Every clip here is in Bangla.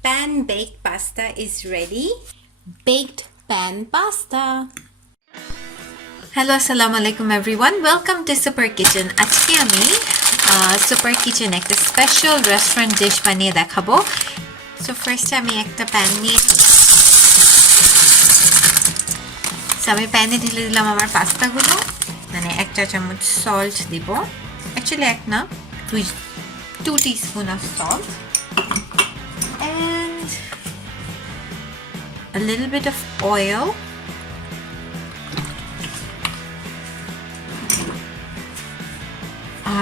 Pan baked pasta is ready. Baked pan pasta. Hello আসসালামু আলাইকুম everyone welcome to super kitchen আজকে আমি সুপার কিচেন একটা স্পেশাল রেস্টুরেন্ট ডিশ বানিয়ে দেখাবো সো ফার্স্টে আমি একটা প্যান নিয়ে আমি প্যানে ঢেলে দিলাম আমার পাস্তাগুলো মানে 1 চা চামচ সল্ট দিব অ্যাকচুয়ালি এক না 2 teaspoon of salt and a little bit of oil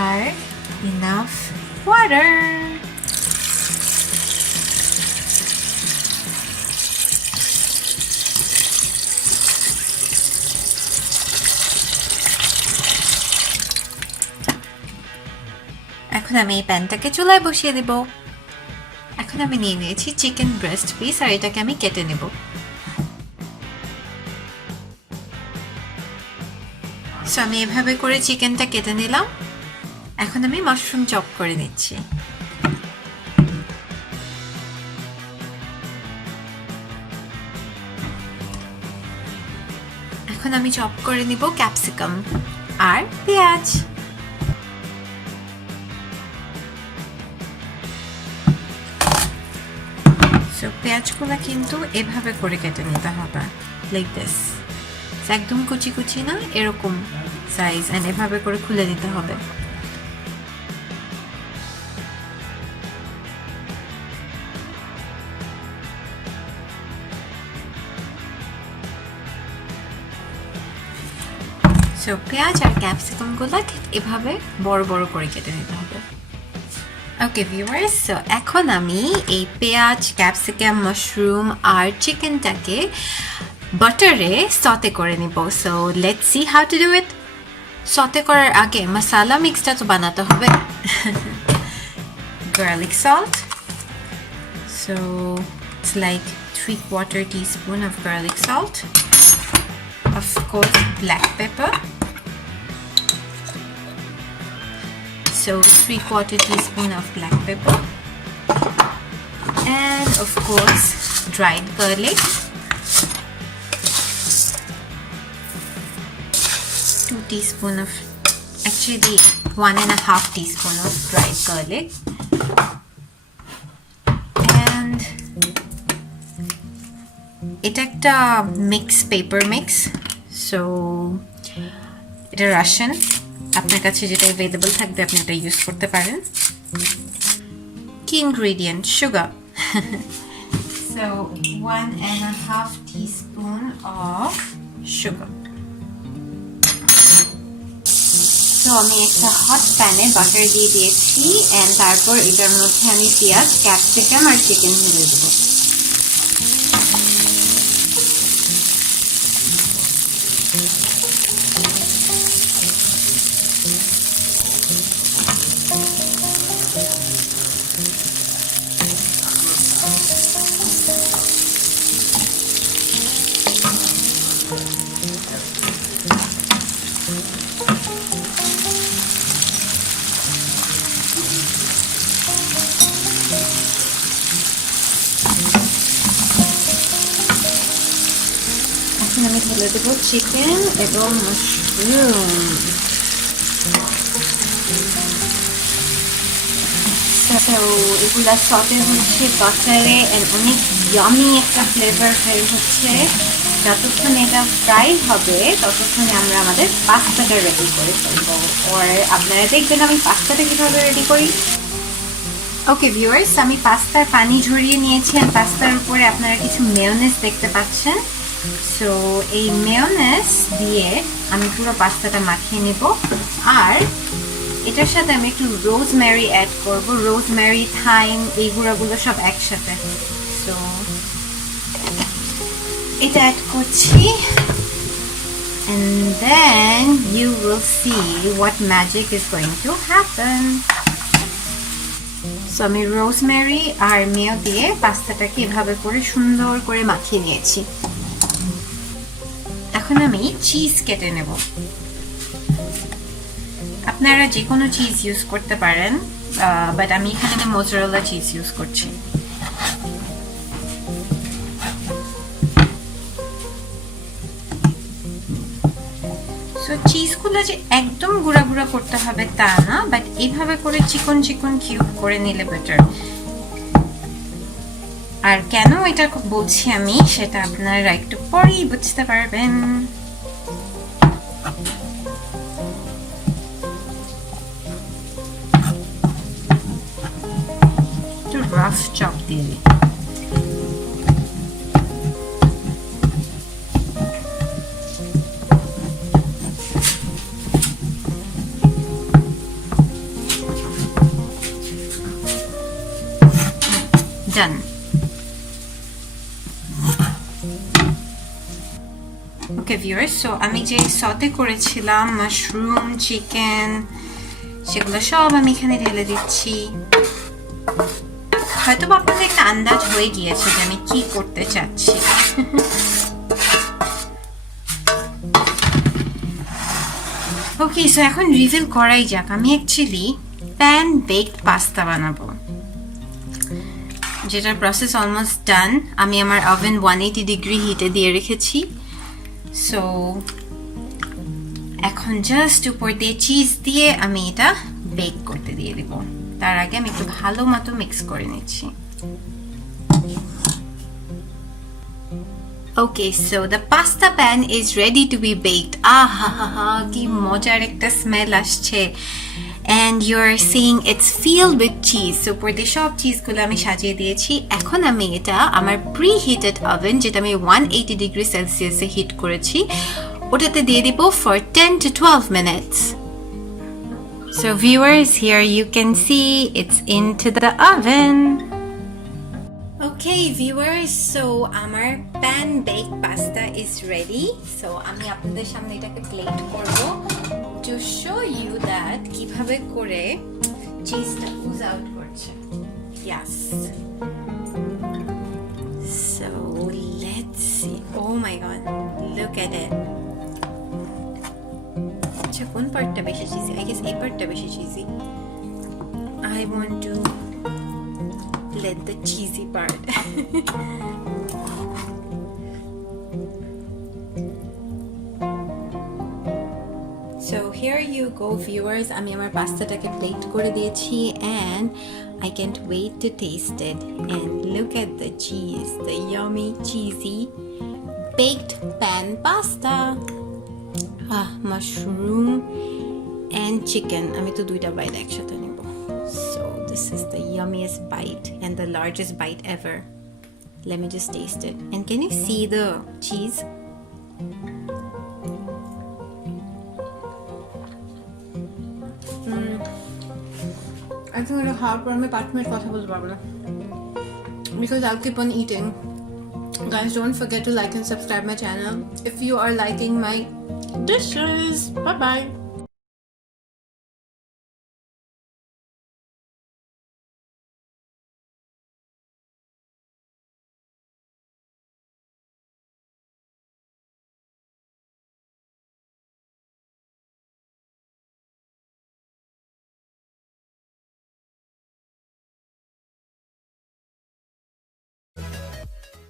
or enough water. এখন আমি এই প্যানটাকে চুলায় বসিয়ে দেব এখন আমি নিয়ে নিয়েছি চিকেন ব্রেস্ট পিস আর এটাকে আমি কেটে নেব সো আমি এভাবে করে চিকেনটা কেটে নিলাম এখন আমি মাশরুম চপ করে নিচ্ছি এখন আমি চপ করে নিব ক্যাপসিকাম আর পেঁয়াজ সো পেঁয়াজগুলো কিন্তু এভাবে করে কেটে নিতে হবে লাইক দিস একদম কুচি কুচি না এরকম সাইজ এন্ড এভাবে করে খুলে নিতে হবে সো পেঁয়াজ আর ক্যাপসিকাম গুলো ঠিক এভাবে বড় বড় করে কেটে নিতে হবে ওকে ভিউয়ার্স সো এখন আমি এই পেঁয়াজ ক্যাপসিকাম মাশরুম আর চিকেনটাকে বাটারে সতে করে নিব so let's see how to do it সতে করার আগে মশলা মিক্সটা তো বানাতে হবে garlic salt so it's like 3/4 teaspoon of garlic salt of course black pepper so 3/4 teaspoon of black pepper and of course dried garlic 2 teaspoon of actually 1.5 teaspoon of dried garlic and এটা একটা মিক্স পেপার মিক্স সো এটা রাশিয়ান আপনার কাছে যেটা अवेलेबल থাকবে আপনি এটা ইউজ করতে পারেন কি ingredient sugar so 1.5 teaspoon of sugar so আমি একটা হট প্যানে বাটার দিয়ে দিয়েছি এন্ড তারপর এটার মধ্যে আমি পেঁয়াজ ক্যাপসিকাম আর চিকেন ঢেলে দেব আমি ঢেলে দেবো চিকেন এবং মাশরুম এগুলা সতে হচ্ছে বাটারে অনেক ইয়ামি একটা ফ্লেভার বের হচ্ছে যতক্ষণ এটা ফ্রাই হবে ততক্ষণে আমরা আমাদের পাস্তাটা রেডি করে ফেলবো আর আপনারা দেখবেন আমি পাস্তাটা কিভাবে রেডি করি ওকে ভিউয়ার্স আমি পাস্তার পানি ঝরিয়ে নিয়েছি আর পাস্তার উপরে আপনারা কিছু মেয়োনেজ দেখতে পাচ্ছেন সো এই মেয়োনেজ দিয়ে আমি পুরো পাস্তাটা মাখিয়ে নেব আর এটার সাথে আমি একটু রোজমেরি অ্যাড করব রোজমেরি থাইম এই গুঁড়াগুলো সব একসাথে সো এটা অ্যাড করছি and then you will see what magic is going to happen so আমি রোজমেরি আর মেয়ো দিয়ে পাস্তাটাকে এভাবে করে সুন্দর করে মাখিয়ে নিয়েছি এখন আমি চিজ কেটে নেব আপনারা যে কোনো চিজ ইউজ করতে পারেন বাট আমি এখানে মোজারেলা চিজ ইউজ করছি সো চিজগুলো যে একদম গুঁড়া গুঁড়া করতে হবে তা না, বাট এইভাবে করে চিকন চিকন কিউব করে নিলে বেটার। আর কেন এটা বলছি আমি সেটা আপনারা একটু পরেই বুঝতে পারবেন। একটু রাফ চপ দিয়ে দিই। Done. Okay viewers, so আমি যে সতে করেছিলাম মাশরুম, চিকেন, সেগুলো সব আমি এখানে ঢেলে দিচ্ছি। হয়তো আপনাদের একটা আন্দাজ হয়ে গিয়েছে যে আমি কি করতে চাচ্ছি। ওকে, সো এখন রিভিল করাই যাক। আমি অ্যাকচুয়ালি প্যান বেকড পাস্তা বানাবো, যেটার প্রসেস অলমোস্ট ডান। আমি আমার ওভেন 180 ডিগ্রি হিটে দিয়ে রেখেছি। সো এখন জাস্ট উপর দিয়ে চিজ দিয়ে আমি এটা বেক করতে দিয়ে দিব। তার আগে আমি একটু ভালো মতো মিক্স করে নিচ্ছি। Okay, so the pasta pan is ready to be baked. কি মজার একটা স্মেল আসছে। And you're seeing it's filled with cheese. So উপরে সব চিজগুলো আমি সাজিয়ে দিয়েছি। এখন আমি এটা আমার প্রি-হিটেড ওভেন, যেটা আমি 180 ডিগ্রি সেলসিয়াসে হিট করেছি, ওটাতে দিয়ে দিব for 10 to 12 minutes. So viewers, here you can see it's into the oven. Okay viewers, so আমার pan baked pasta is ready. So আমি আপনাদের সামনে এটাকে প্লেট করব to show you that কিভাবে করে চিজটা ooze out করছে. Yes. So let's see. Oh my god, look at it. আচ্ছা, কোন পার্টটা বেশি চিজি? I guess এই পার্টটা বেশি cheesy. I want to let the cheesy part. So here you go viewers, আমি আমার পাস্তাটাকে প্লেট করে দিয়েছি and I can't wait to taste it. And look at the cheese, the yummy cheesy baked pan pasta. Mushroom and chicken. আমি তো দুইটা বাইট একসাথে নেব। So this is the yummiest bite and the largest bite ever. Let me just taste it. And can you see the cheese? I think it'll hard for me 5 minutes কথা বলতে পারবো না, because I'll keep on eating. Guys, don't forget to like and subscribe my channel if you are liking my dishes. Bye bye.